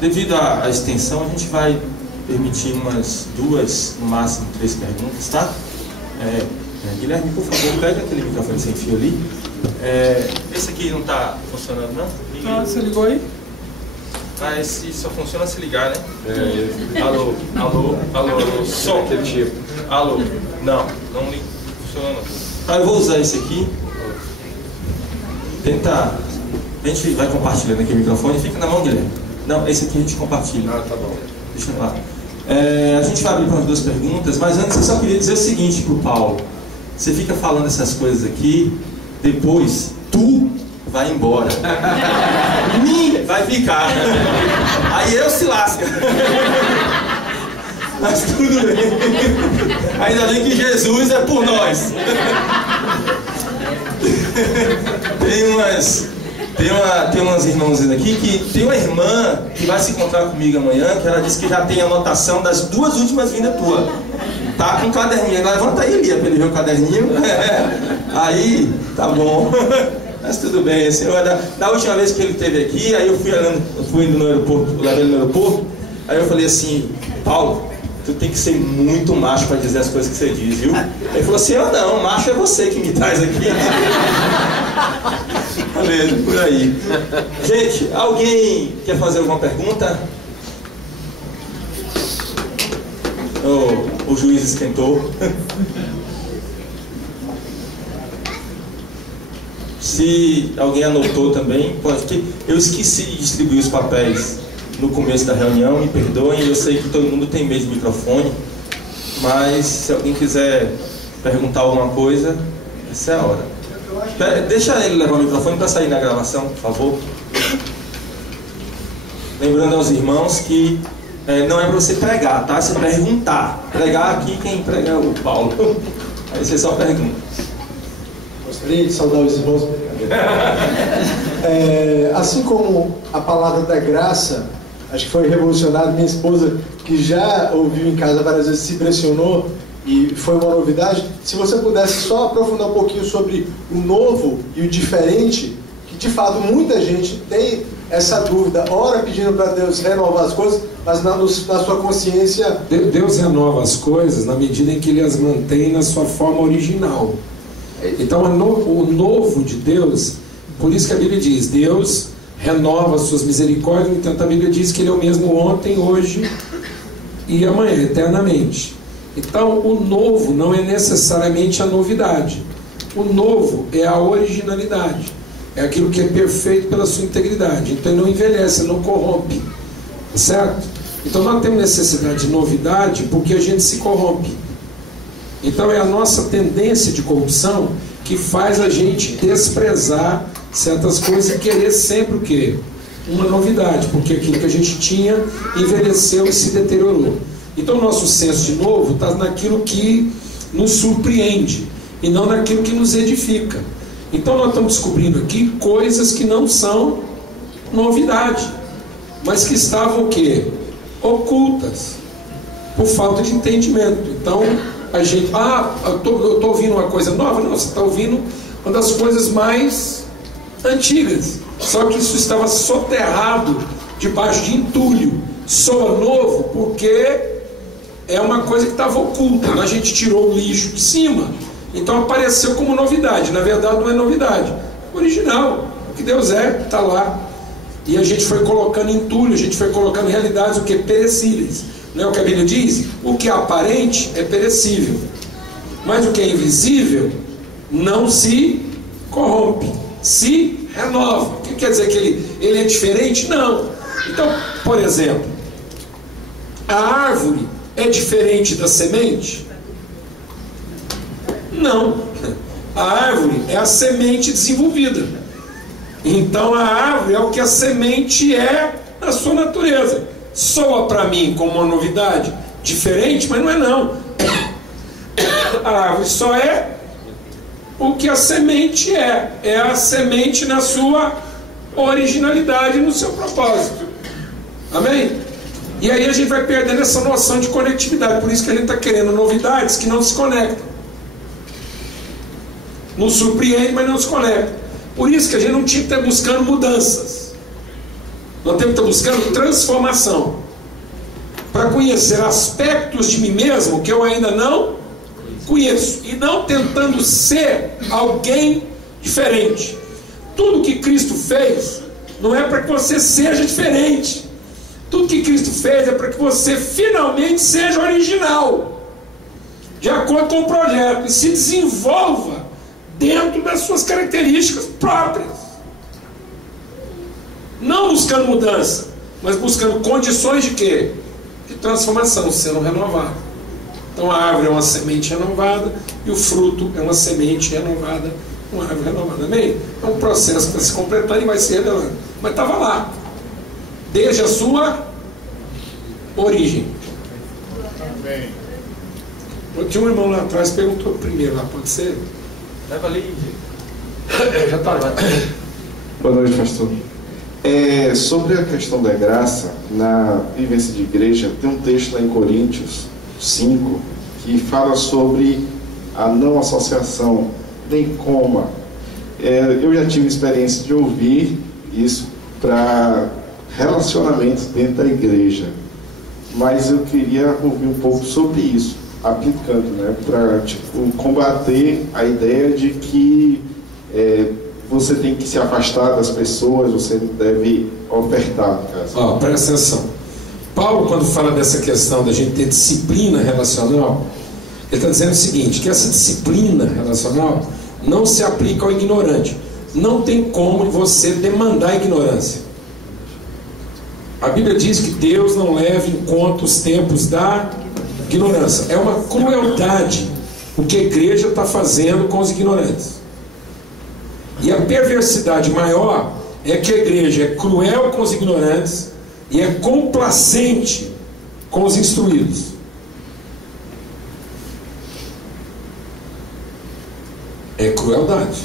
devido à extensão, a gente vai permitir umas 2, no máximo 3 perguntas, tá? Guilherme, por favor, pega aquele microfone sem fio ali. Esse aqui não está funcionando, não? Ah, você ligou aí? Ah, esse só funciona se ligar, né? Alô, som. Aquele tipo. Alô, não funciona não. Eu vou usar esse aqui. Tentar. A gente vai compartilhando aqui o microfone. Fica na mão, Guilherme. Não, esse aqui a gente compartilha. Ah, tá bom. Deixa eu lá. A gente vai abrir para as 2 perguntas, mas antes eu só queria dizer o seguinte pro Paulo. Você fica falando essas coisas aqui, depois tu vai embora. Ninguém vai ficar. Aí eu se lasca. Mas tudo bem. Ainda bem que Jesus é por nós. Tem umas irmãozinhas aqui que tem uma irmã que vai se encontrar comigo amanhã, que ela disse que já tem a anotação das 2 últimas vindas tuas. Tá com um caderninho. Levanta aí, Lia, pra ele ver o caderninho. Aí, tá bom. Mas tudo bem. Assim, da última vez que ele esteve aqui, aí eu fui indo no aeroporto, levei ele no aeroporto. Aí eu falei assim, Paulo, tu tem que ser muito macho para dizer as coisas que você diz, viu? Ele falou assim, não, macho é você que me traz aqui. Beleza, por aí. Gente, alguém quer fazer alguma pergunta? O juiz esquentou. Se alguém anotou também, pode que eu esqueci de distribuir os papéis no começo da reunião, me perdoem, eu sei que todo mundo tem medo de microfone, mas se alguém quiser perguntar alguma coisa, essa é a hora. Deixa ele levar o microfone para sair na gravação, por favor. Lembrando aos irmãos que não é para você pregar, tá? Você perguntar. Pregar aqui, quem prega é o Paulo. Aí você só pergunta. Gostaria de saudar os irmãos. Assim como a palavra da graça, acho que foi revolucionário. Minha esposa, que já ouviu em casa várias vezes, se impressionou e foi uma novidade. Se você pudesse só aprofundar um pouquinho sobre o novo e o diferente, que de fato muita gente tem essa dúvida, ora pedindo para Deus renovar as coisas, mas na sua consciência... Deus renova as coisas na medida em que Ele as mantém na sua forma original. Então o novo de Deus, por isso que a Bíblia diz, Deus renova as suas misericórdias. No entanto, a Bíblia diz que Ele é o mesmo ontem, hoje e amanhã, eternamente. Então o novo não é necessariamente a novidade. O novo é a originalidade, é aquilo que é perfeito pela sua integridade. Então ele não envelhece, ele não corrompe, certo? Então nós temos necessidade de novidade porque a gente se corrompe. Então é a nossa tendência de corrupção que faz a gente desprezar certas coisas e querer sempre o quê? Uma novidade, porque aquilo que a gente tinha envelheceu e se deteriorou. Então o nosso senso de novo está naquilo que nos surpreende e não naquilo que nos edifica. Então nós estamos descobrindo aqui coisas que não são novidade, mas que estavam o quê? Ocultas, por falta de entendimento. Então a gente, eu estou ouvindo uma coisa nova? Não, você está ouvindo uma das coisas mais antigas, só que isso estava soterrado debaixo de entulho. Soa novo porque é uma coisa que estava oculta, a gente tirou o lixo de cima, então apareceu como novidade. Na verdade não é novidade, é original, o que Deus está lá. E a gente foi colocando entulho, a gente foi colocando realidades o que? Perecíveis. Não é o que a Bíblia diz? O que é aparente é perecível, mas o que é invisível não se corrompe, se renova. O que quer dizer? Que ele é diferente? Não. Então, por exemplo, a árvore é diferente da semente? Não. A árvore é a semente desenvolvida. Então a árvore é o que a semente é na sua natureza. Soa para mim como uma novidade diferente, mas não é não. A árvore só é o que a semente é. É a semente na sua originalidade, no seu propósito. Amém? E aí a gente vai perdendo essa noção de conectividade. Por isso que a gente está querendo novidades que não se conectam. Nos surpreende, mas não se conecta. Por isso que a gente não tinha que estar buscando mudanças. Nós temos que estar buscando transformação, para conhecer aspectos de mim mesmo que eu ainda não conheço, e não tentando ser alguém diferente. Tudo que Cristo fez não é para que você seja diferente. Tudo que Cristo fez é para que você finalmente seja original, de acordo com o projeto, e se desenvolva dentro das suas características próprias. Não buscando mudança, mas buscando condições de quê? De transformação, sendo renovado. Então a árvore é uma semente renovada e o fruto é uma semente renovada, uma árvore renovada. Amém? É um processo que vai se completando e vai se revelando. Mas estava lá, desde a sua origem. Amém. Tinha um irmão lá atrás que perguntou primeiro lá, pode ser? Leva ali. Já está. Boa noite, pastor. Sobre a questão da graça, na vivência de igreja, tem um texto lá em Coríntios 5 que fala sobre a não associação, nem coma. Eu já tive experiência de ouvir isso para relacionamentos dentro da igreja, mas eu queria ouvir um pouco sobre isso, aplicando, né, para combater a ideia de que você tem que se afastar das pessoas, você não deve ofertar, no caso. Presta atenção. Paulo, quando fala dessa questão da gente ter disciplina relacional, ele está dizendo o seguinte, que essa disciplina relacional não se aplica ao ignorante. Não tem como você demandar ignorância. A Bíblia diz que Deus não leva em conta os tempos da ignorância. É uma crueldade o que a igreja está fazendo com os ignorantes. E a perversidade maior é que a igreja é cruel com os ignorantes e é complacente com os instruídos. É crueldade.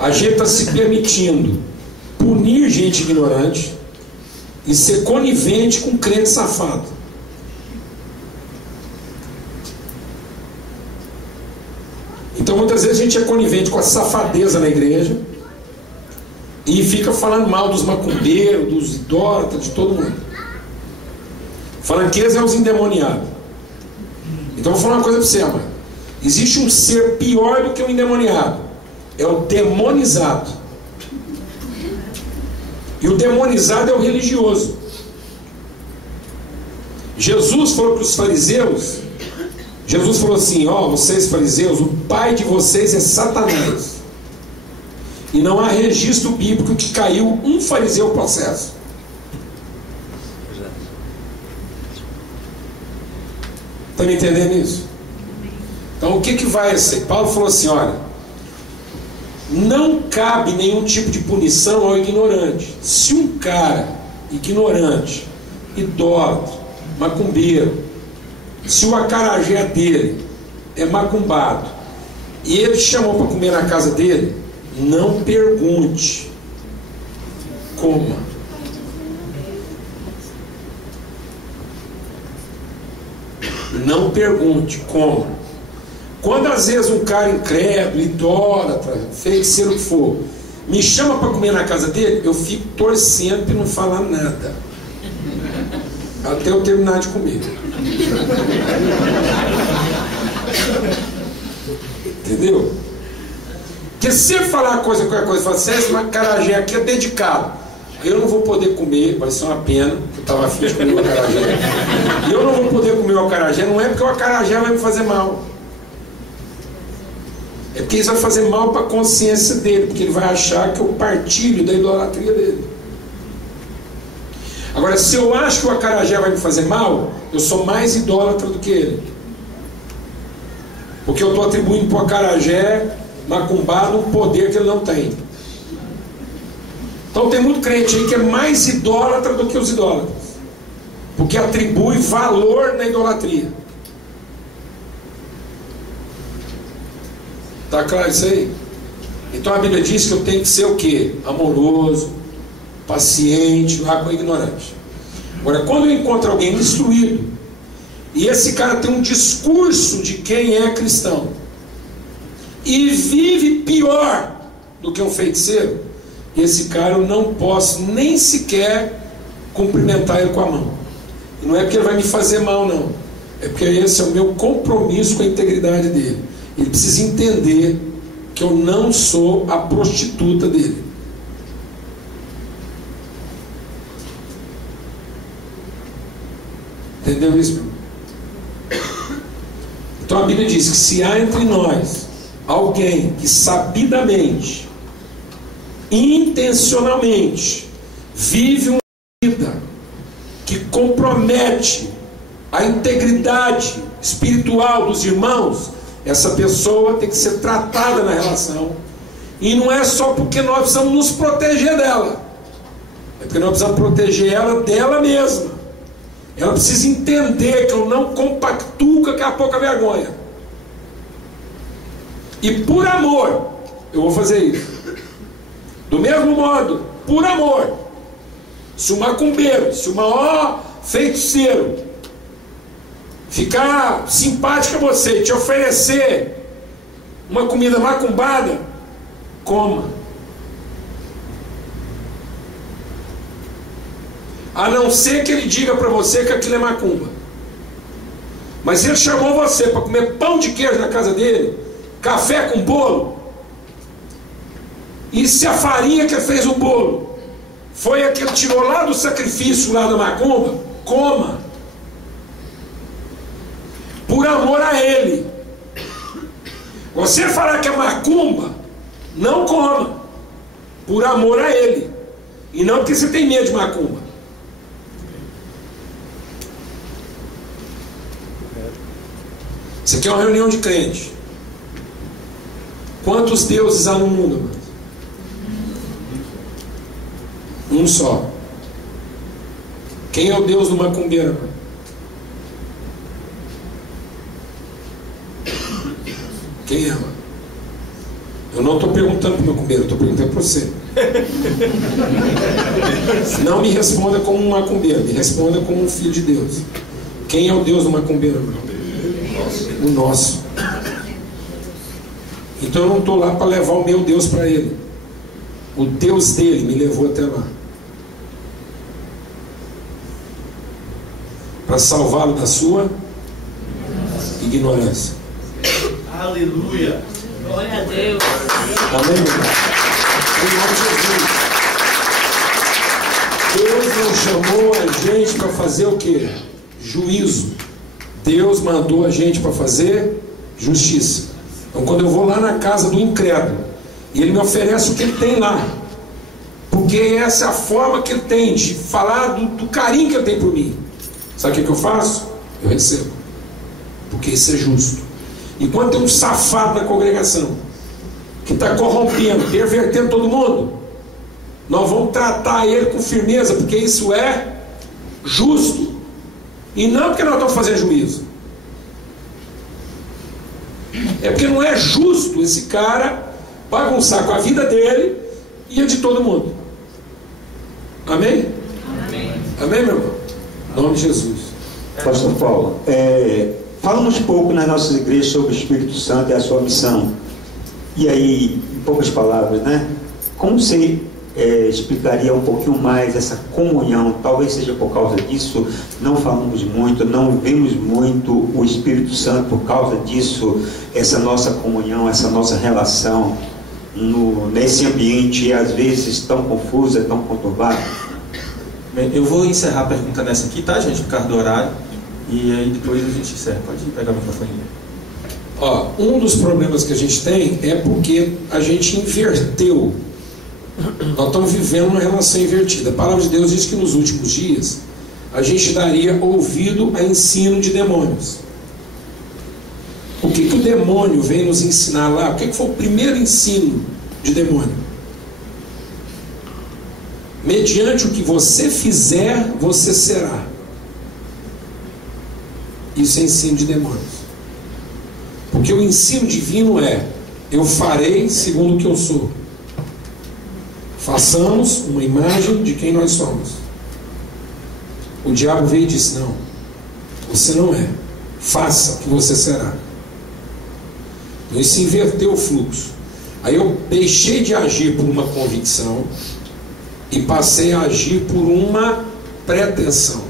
A gente está se permitindo punir gente ignorante e ser conivente com crente safado. Então muitas vezes a gente é conivente com a safadeza na igreja e fica falando mal dos macumbeiros, dos idólatras, de todo mundo. Franqueza é os endemoniados. Então vou falar uma coisa para você, amado. Existe um ser pior do que o endemoniado. É o demonizado. E o demonizado é o religioso. Jesus falou para os fariseus, Jesus falou assim, vocês fariseus, o pai de vocês é Satanás. E não há registro bíblico que caiu um fariseu processo. Está me entendendo isso? Então o que vai ser? Paulo falou assim, olha, não cabe nenhum tipo de punição ao ignorante. Se um cara ignorante, idólatra, macumbeiro, se o acarajé dele é macumbado e ele chamou para comer na casa dele, não pergunte, coma. Não pergunte, coma. Quando às vezes um cara incrédulo, idólatra, feiticeiro que for, me chama para comer na casa dele, eu fico torcendo para não falar nada até eu terminar de comer. Entendeu? Porque se ele falar qualquer coisa, fala assim, esse acarajé aqui é dedicado, eu não vou poder comer, vai ser uma pena, eu estava afim de comer o acarajé, e eu não vou poder comer o acarajé, não é porque o acarajé vai me fazer mal, é porque isso vai fazer mal para a consciência dele, porque ele vai achar que eu partilho da idolatria dele. Agora, se eu acho que o acarajé vai me fazer mal, eu sou mais idólatra do que ele, porque eu estou atribuindo para o acarajé macumbado um poder que ele não tem. Então tem muito crente aí que é mais idólatra do que os idólatras, porque atribui valor na idolatria. Está claro isso aí? Então a Bíblia diz que eu tenho que ser o quê? Amoroso, paciente lá com o ignorante. Agora, quando eu encontro alguém instruído e esse cara tem um discurso de quem é cristão e vive pior do que um feiticeiro, esse cara eu não posso nem sequer cumprimentar ele com a mão. E não é porque ele vai me fazer mal, não. É porque esse é o meu compromisso com a integridade dele. Ele precisa entender que eu não sou a prostituta dele. Entendeu isso? Então a Bíblia diz que se há entre nós alguém que sabidamente, intencionalmente vive uma vida que compromete a integridade espiritual dos irmãos, essa pessoa tem que ser tratada na relação. E não é só porque nós precisamos nos proteger dela, é porque nós precisamos proteger ela dela mesma. Ela precisa entender que eu não compactuo com aquela pouca vergonha. E por amor, eu vou fazer isso. Do mesmo modo, por amor, se o macumbeiro, se o maior feiticeiro ficar simpático a você e te oferecer uma comida macumbada, coma. A não ser que ele diga para você que aquilo é macumba. Mas ele chamou você para comer pão de queijo na casa dele, café com bolo, e se a farinha que fez o bolo foi a que ele tirou lá do sacrifício lá da macumba, coma. Por amor a ele. Você falar que é macumba, não coma. Por amor a ele. E não porque você tem medo de macumba. Isso aqui é uma reunião de crente. Quantos deuses há no mundo, mano? Um só. Quem é o Deus do macumbeiro, mano? Quem é, mano? Eu não estou perguntando para o macumbeiro, estou perguntando para você. Não me responda como um macumbeiro, me responda como um filho de Deus. Quem é o Deus do macumbeiro, mano? O nosso. Então eu não estou lá para levar o meu Deus para ele. O Deus dele me levou até lá para salvá-lo da sua ignorância. Aleluia. Glória a Deus. Amém? Em nome de Jesus. Deus não chamou a gente para fazer o quê? Juízo. Deus mandou a gente para fazer justiça. Então quando eu vou lá na casa do incrédulo e ele me oferece o que ele tem lá, porque essa é a forma que ele tem de falar do carinho que ele tem por mim, sabe o que eu faço? Eu recebo, porque isso é justo. E quando tem um safado na congregação que está corrompendo, pervertendo todo mundo, nós vamos tratar ele com firmeza, porque isso é justo. E não porque nós estamos fazendo juízo. É porque não é justo esse cara bagunçar com a vida dele e a de todo mundo. Amém? Amém. Amém, meu irmão? Em nome de Jesus. Pastor Paulo, falamos pouco nas nossas igrejas sobre o Espírito Santo e a sua missão. E aí, em poucas palavras, né? Como você explicaria um pouquinho mais essa comunhão? Talvez seja por causa disso, não falamos muito, não vemos muito o Espírito Santo por causa disso, essa nossa comunhão, essa nossa relação nesse ambiente, às vezes tão confuso, tão conturbado. Bem, eu vou encerrar a pergunta nessa aqui, tá, gente, por causa do horário, e aí depois a gente encerra. Pode pegar o microfone. Ó, um dos problemas que a gente tem é porque a gente inverteu. Nós estamos vivendo uma relação invertida. A palavra de Deus diz que nos últimos dias a gente daria ouvido a ensino de demônios. O que o demônio vem nos ensinar lá? O que foi o primeiro ensino de demônio? Mediante o que você fizer, você será. Isso é ensino de demônios. Porque o ensino divino é: eu farei segundo o que eu sou. Façamos uma imagem de quem nós somos. O diabo veio e disse: não, você não é. Faça que você será. Então isso inverteu o fluxo. Aí eu deixei de agir por uma convicção e passei a agir por uma pretensão,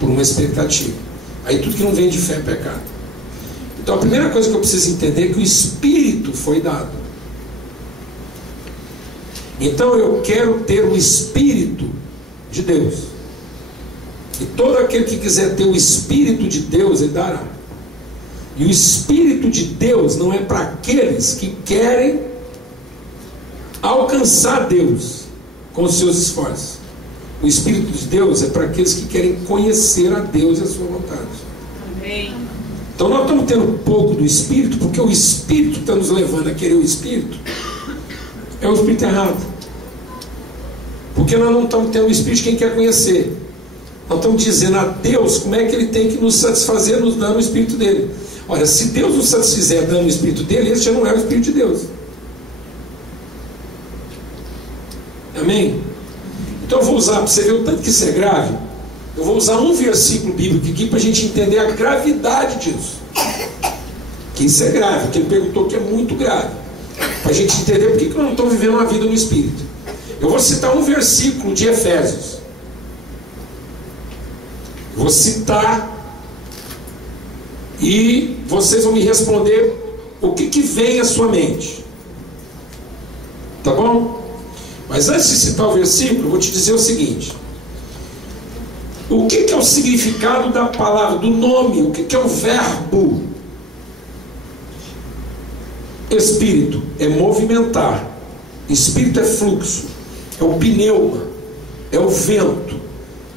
por uma expectativa. Aí tudo que não vem de fé é pecado. Então a primeira coisa que eu preciso entender é que o Espírito foi dado. Então eu quero ter o Espírito de Deus. E todo aquele que quiser ter o Espírito de Deus, ele dará. E o Espírito de Deus não é para aqueles que querem alcançar Deus com os seus esforços. O Espírito de Deus é para aqueles que querem conhecer a Deus e a sua vontade. Amém. Então nós estamos tendo um pouco do Espírito, porque o Espírito que está nos levando a querer o Espírito é o Espírito errado. Porque nós não estamos tendo o Espírito de quem quer conhecer. Nós estamos dizendo a Deus como é que Ele tem que nos satisfazer, nos dando o Espírito dele. Olha, se Deus nos satisfizer dando o Espírito dele, esse já não é o Espírito de Deus. Amém? Então eu vou usar, para você ver o tanto que isso é grave, eu vou usar um versículo bíblico aqui para a gente entender a gravidade disso. Que isso é grave, que ele perguntou que é muito grave. Para a gente entender por que nós não estamos vivendo uma vida no Espírito. Eu vou citar um versículo de Efésios. Vou citar e vocês vão me responder o que vem à sua mente. Tá bom? Mas antes de citar o versículo, eu vou te dizer o seguinte: o que é o significado da palavra, do nome, o que é o verbo? Espírito é movimentar, espírito é fluxo, é o pneuma, é o vento,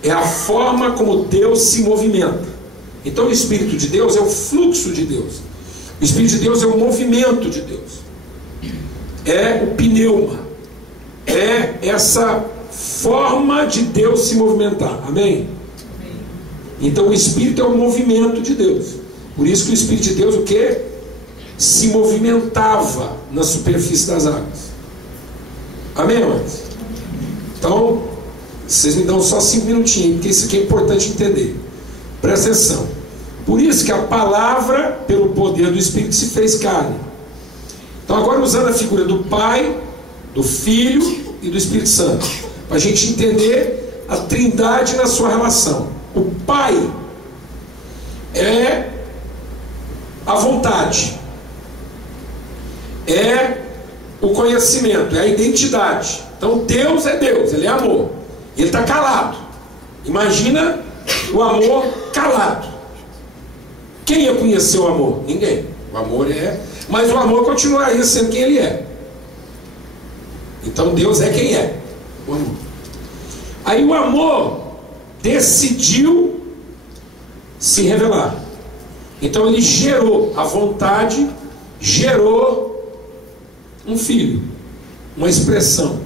é a forma como Deus se movimenta. Então o Espírito de Deus é o fluxo de Deus, o Espírito de Deus é o movimento de Deus, é o pneuma, é essa forma de Deus se movimentar. Amém? Então o Espírito é o movimento de Deus. Por isso que o Espírito de Deus o quê? Se movimentava na superfície das águas. Amém, irmãos? Então vocês me dão só 5 minutinhos, porque isso aqui é importante entender. Presta atenção. Por isso que a palavra, pelo poder do Espírito, se fez carne. Então agora usando a figura do Pai, do Filho e do Espírito Santo, para a gente entender a trindade na sua relação. O Pai é a vontade, é o conhecimento, é a identidade. Então Deus é Deus, Ele é amor. Ele está calado. Imagina o amor calado. Quem ia conhecer o amor? Ninguém. O amor é... Mas o amor continuaria sendo quem Ele é. Então Deus é quem é. O amor. Aí o amor decidiu se revelar. Então Ele gerou a vontade, gerou um filho, uma expressão.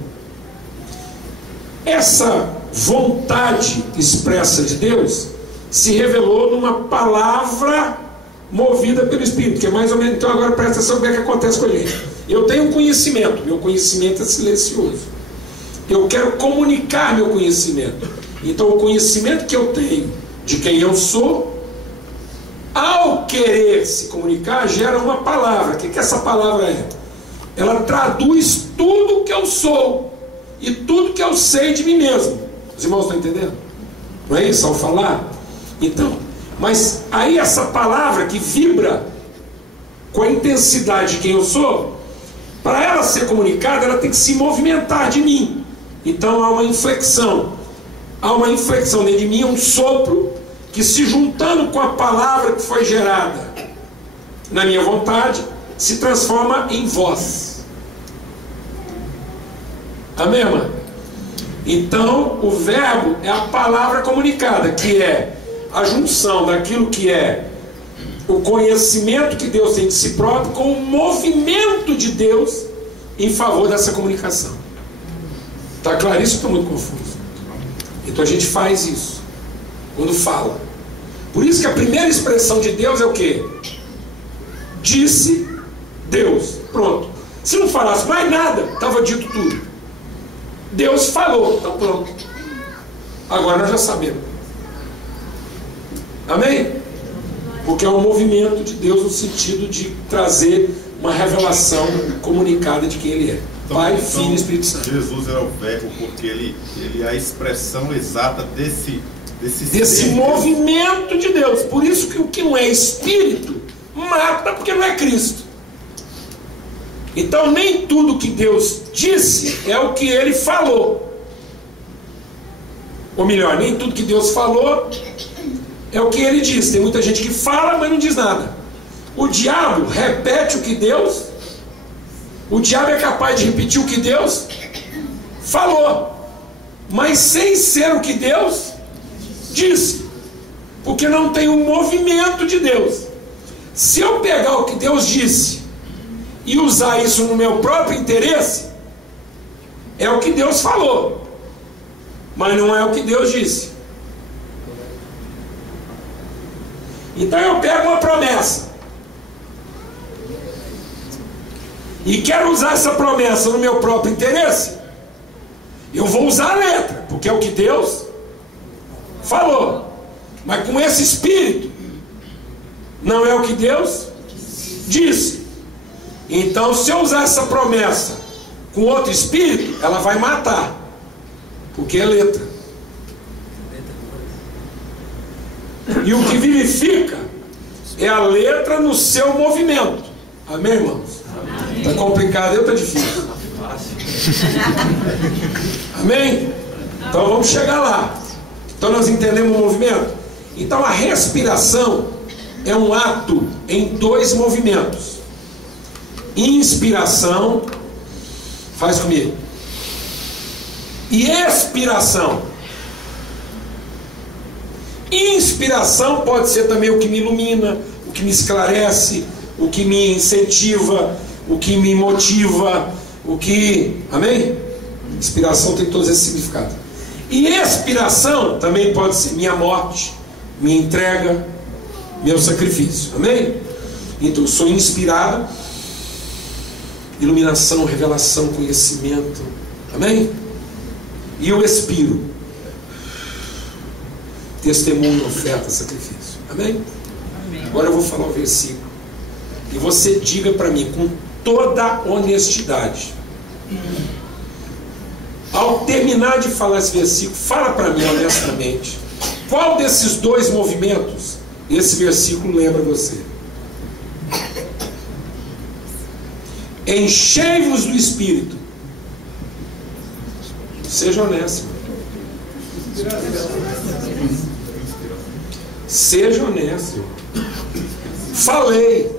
Essa vontade expressa de Deus se revelou numa palavra movida pelo Espírito, que é mais ou menos. Então agora presta atenção como é que acontece com a gente. Eu tenho um conhecimento, meu conhecimento é silencioso. Eu quero comunicar meu conhecimento. Então o conhecimento que eu tenho de quem eu sou, ao querer se comunicar, gera uma palavra. O que essa palavra é? Ela traduz tudo que eu sou e tudo que eu sei de mim mesmo. Os irmãos estão entendendo? Não é isso ao falar? Então, mas aí essa palavra que vibra com a intensidade de quem eu sou, para ela ser comunicada, ela tem que se movimentar de mim. Então há uma inflexão. Há uma inflexão dentro de mim, um sopro que, se juntando com a palavra que foi gerada na minha vontade, se transforma em voz. Amém, irmã? Então o verbo é a palavra comunicada, que é a junção daquilo que é o conhecimento que Deus tem de si próprio com o movimento de Deus em favor dessa comunicação. Está claro? Isso está muito confuso. Então a gente faz isso quando fala. Por isso que a primeira expressão de Deus é o quê? Disse Deus. Pronto. Se não falasse mais nada, estava dito tudo. Deus falou, então pronto. Agora nós já sabemos. Amém? Porque é um movimento de Deus no sentido de trazer uma revelação comunicada de quem Ele é. Pai, Filho e Espírito Santo. Jesus era o verbo porque ele é a expressão exata desse movimento de Deus. Por isso que o que não é Espírito mata, porque não é Cristo. Então nem tudo que Deus disse é o que Ele falou. Ou melhor, nem tudo que Deus falou é o que Ele disse. Tem muita gente que fala, mas não diz nada. O diabo repete o que Deus... O diabo é capaz de repetir o que Deus falou, mas sem ser o que Deus disse, porque não tem o movimento de Deus. Se eu pegar o que Deus disse e usar isso no meu próprio interesse, é o que Deus falou, mas não é o que Deus disse. Então eu pego uma promessa e quero usar essa promessa no meu próprio interesse, eu vou usar a letra, porque é o que Deus falou. Mas com esse espírito, não é o que Deus disse. Então, se eu usar essa promessa com outro espírito, ela vai matar, porque é letra. E o que vivifica é a letra no seu movimento. Amém, irmãos? Está complicado, eu está difícil. Amém? Então vamos chegar lá. Então nós entendemos o movimento. Então a respiração é um ato em dois movimentos. Inspiração, faz comigo, e expiração. Inspiração pode ser também o que me ilumina, o que me esclarece, o que me incentiva, o que me motiva, o que... Amém? Inspiração tem todos esses significados. E expiração também pode ser minha morte, minha entrega, meu sacrifício. Amém? Então eu sou inspirado, iluminação, revelação, conhecimento. Amém? E eu expiro, testemunho, oferta, sacrifício. Amém? Agora eu vou falar o versículo e você diga para mim com toda honestidade, ao terminar de falar esse versículo, fala para mim honestamente, qual desses dois movimentos esse versículo lembra você? Enchei-vos do Espírito. Seja honesto. Seja honesto. Falei.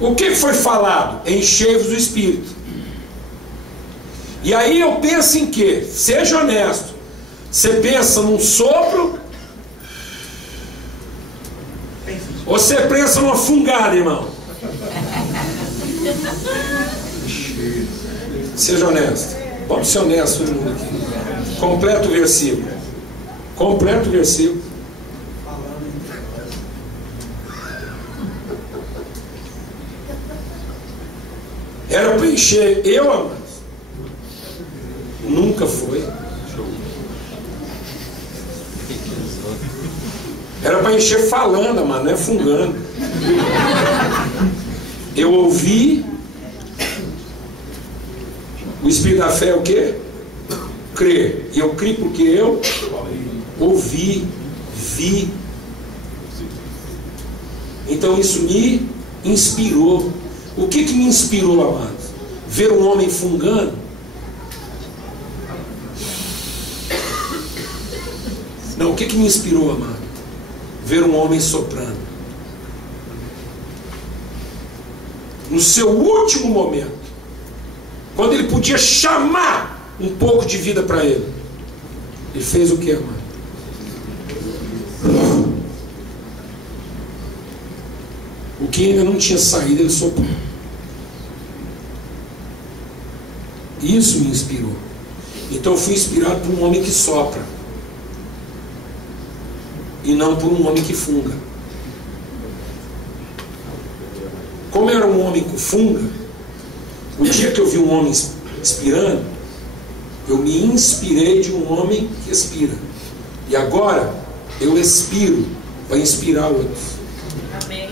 O que foi falado? Enchei-vos do Espírito. E aí eu penso em quê? Seja honesto. Você pensa num sopro? Ou você pensa numa fungada, irmão? Seja honesto. Vamos ser honestos, todo mundo aqui. Completa o versículo. Completa o versículo. Era para encher eu, amados? Nunca foi. Era para encher falando, mano, não é fungando. Eu ouvi. O Espírito da fé é o quê? Crer. E eu criei porque eu ouvi, vi. Então isso me inspirou. O que me inspirou, amados? Ver um homem fungando? Não, o que me inspirou, amado? Ver um homem soprando. No seu último momento, quando ele podia chamar um pouco de vida para ele, ele fez o que, amado? O que ainda não tinha saído, ele soprou. Isso me inspirou. Então eu fui inspirado por um homem que sopra e não por um homem que funga. Como eu era um homem com funga, o dia que eu vi um homem expirando, eu me inspirei de um homem que expira. E agora eu expiro para inspirar outros. Amém.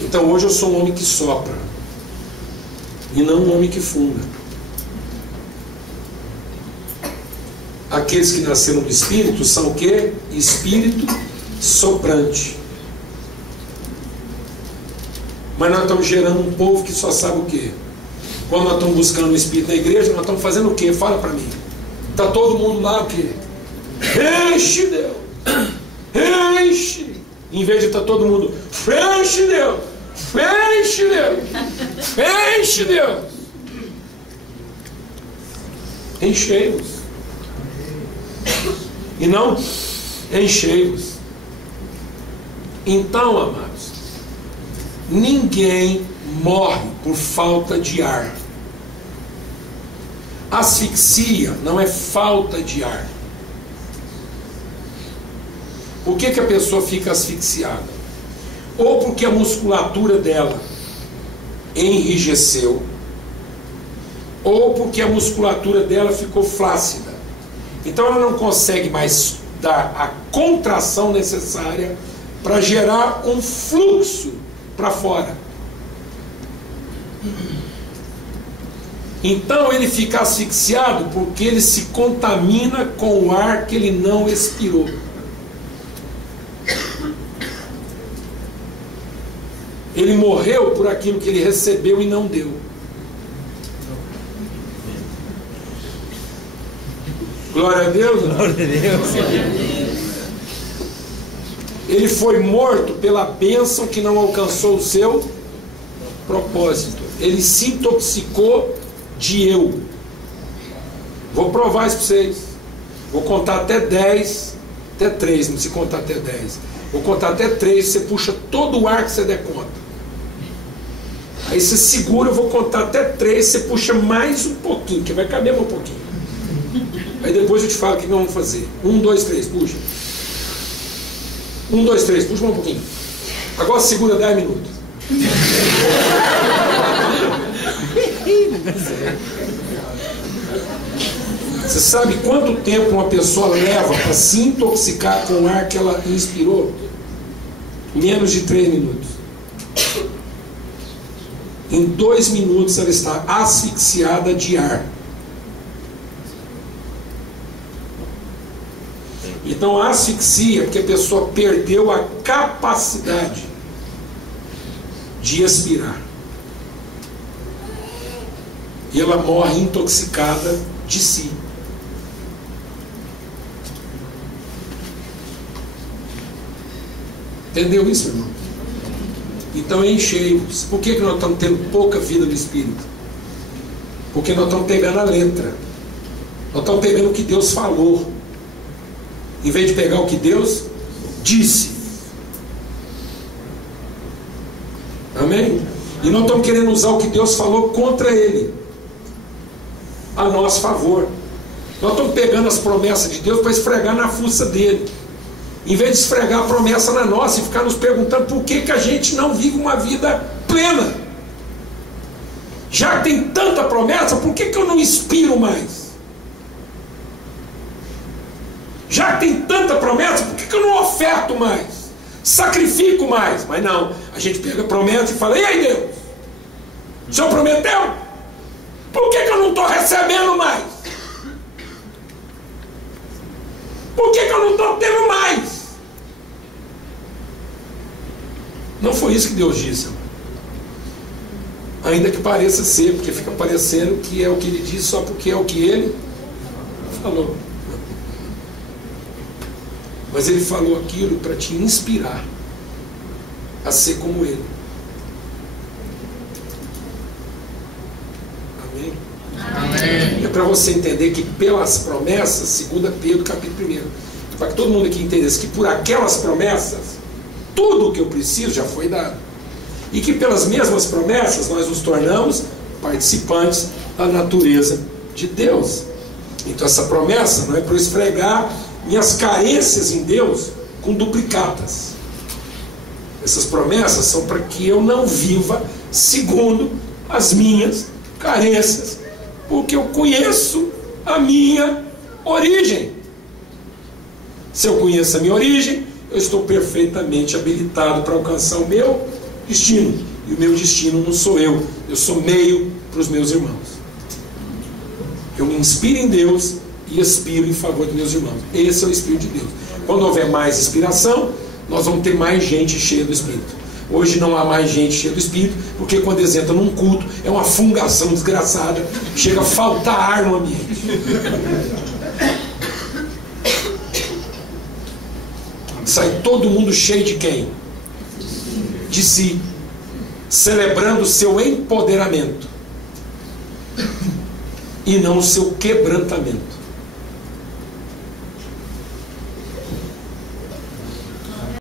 Então hoje eu sou um homem que sopra e não um homem que funda. Aqueles que nasceram do Espírito são o quê? Espírito soprante. Mas nós estamos gerando um povo que só sabe o quê? Quando nós estamos buscando o Espírito na igreja, nós estamos fazendo o quê? Fala para mim. Está todo mundo lá o quê? Enche Deus! Enche! Em vez de estar todo mundo, enche Deus! Enche Deus! Enche Deus! Enchei-vos. E não enchei-vos. Então, amados, ninguém morre por falta de ar. Asfixia não é falta de ar. Por que a pessoa fica asfixiada? Ou porque a musculatura dela enrijeceu, ou porque a musculatura dela ficou flácida. Então ela não consegue mais dar a contração necessária para gerar um fluxo para fora. Então ele fica asfixiado porque ele se contamina com o ar que ele não expirou. Ele morreu por aquilo que ele recebeu e não deu. Glória a Deus. Glória a Deus. Ele foi morto pela bênção que não alcançou o seu propósito. Ele se intoxicou de eu. Vou provar isso para vocês. Vou contar até 10, até 3, não se contar até 10. Vou contar até 3, você puxa todo o ar que você der conta. Aí você segura, eu vou contar até 3, você puxa mais um pouquinho, que vai caber mais um pouquinho. Aí depois eu te falo o que nós vamos fazer. 1, 2, 3, puxa. 1, 2, 3, puxa mais um pouquinho. Agora segura 10 minutos. Você sabe quanto tempo uma pessoa leva para se intoxicar com o ar que ela inspirou? Menos de 3 minutos. Em 2 minutos ela está asfixiada de ar. Então a asfixia é porque a pessoa perdeu a capacidade de expirar. E ela morre intoxicada de si. Entendeu isso, irmão? Então enchei-vos. Por que nós estamos tendo pouca vida no Espírito? Porque nós estamos pegando a letra. Nós estamos pegando o que Deus falou, em vez de pegar o que Deus disse. Amém? E nós estamos querendo usar o que Deus falou contra ele, a nosso favor. Nós estamos pegando as promessas de Deus para esfregar na fuça dele, em vez de esfregar a promessa na nossa e ficar nos perguntando por que a gente não vive uma vida plena. Já que tem tanta promessa, por que eu não inspiro mais? Já que tem tanta promessa, por que eu não oferto mais? Sacrifico mais? Mas não, a gente pega a promessa e fala: e aí, Deus? O Senhor prometeu? Por que eu não estou recebendo mais? Por que eu não estou tendo mais? Não foi isso que Deus disse. Ainda que pareça ser, porque fica parecendo que é o que ele disse só porque é o que ele falou. Mas ele falou aquilo para te inspirar a ser como ele. Amém? Amém. É para você entender que pelas promessas, 2 Pedro capítulo 1, para que todo mundo aqui entendesse que por aquelas promessas tudo o que eu preciso já foi dado, e que pelas mesmas promessas nós nos tornamos participantes da natureza de Deus. Então essa promessa não é para eu esfregar minhas carências em Deus com duplicatas. Essas promessas são para que eu não viva segundo as minhas carências, porque eu conheço a minha origem. Se eu conheço a minha origem, eu estou perfeitamente habilitado para alcançar o meu destino. E o meu destino não sou eu sou meio para os meus irmãos. Eu me inspiro em Deus e expiro em favor dos meus irmãos. Esse é o Espírito de Deus. Quando houver mais inspiração, nós vamos ter mais gente cheia do Espírito. Hoje não há mais gente cheia do Espírito, porque quando eles entram num culto, é uma fungação desgraçada, chega a faltar ar no ambiente. Sai todo mundo cheio de quem? De si, celebrando o seu empoderamento e não o seu quebrantamento.